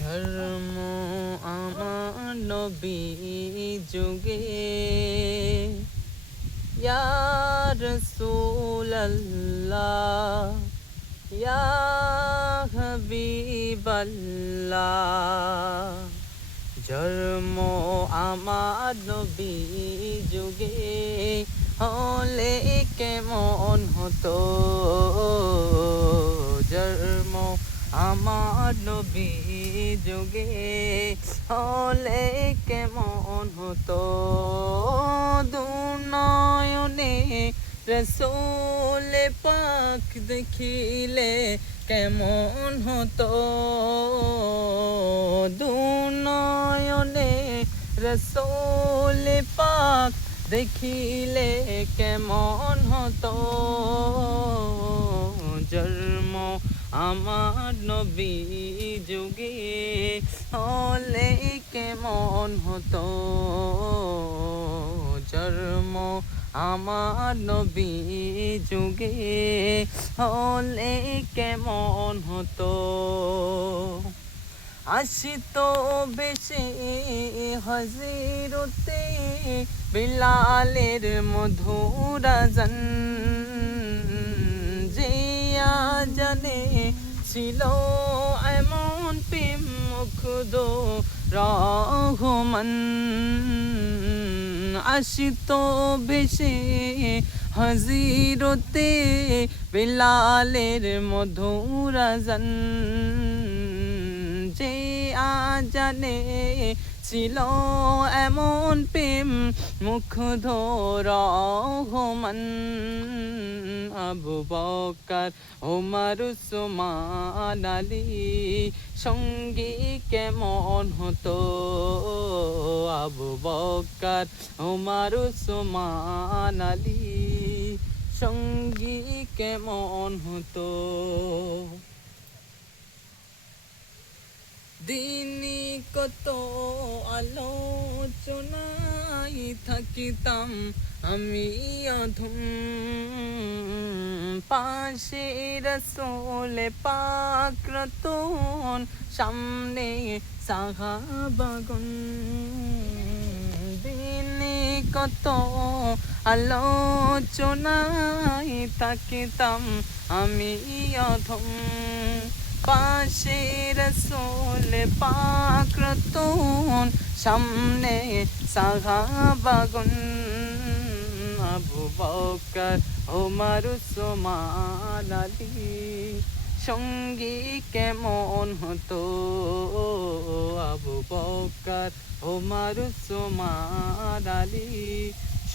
ধর্ম আমার নবী যুগে। ইয়া রাসূলুল্লাহ, ইয়া হাবিবাল্লাহ। জন্ম আমার নবী যুগে হলে কেমন হতো? জন্ম আমার নবী যুগে হলে কেমন হতো? দুনয়নে রসোল পাক দেখিলে কেমন হতো? দুনয়নে রসোল পাক দেখিলে কেমন হতো? জন্ম আমার নবী যুগে হলে কেমন হতো? জন্ম আমার নবী যুগে হলে কেমন হতো? আসিত বেশে হজিরতে বিলালের মধুরাজন জানে ছিল এমন প্রেম মুখদ রহমান। আসিত বেশে হজিরতে বিলালের মধুরাজন যে আজানে ছিল এমন প্রেম মুখ রহমান আবু বকার ওমর উসমান আলী, সঙ্গী কেমন হতো? আবু বকার ওমর উসমান আলী, সঙ্গী কেমন হতো? দিনই কত আলোচনায় থাকিতাম আমি অধম। পাশে রসোলে পাক্রতন, সামনে সাহাবাগন দিনে কত আলোচনায় থাকিতাম আমি অধম। পাশে রসোল পাক্রতন, সামনে সাহাবাগুন আবু বকর, ওমর উসমান আলী, সঙ্গী কেমন হতো? আবু বকর, ওমর উসমান আলী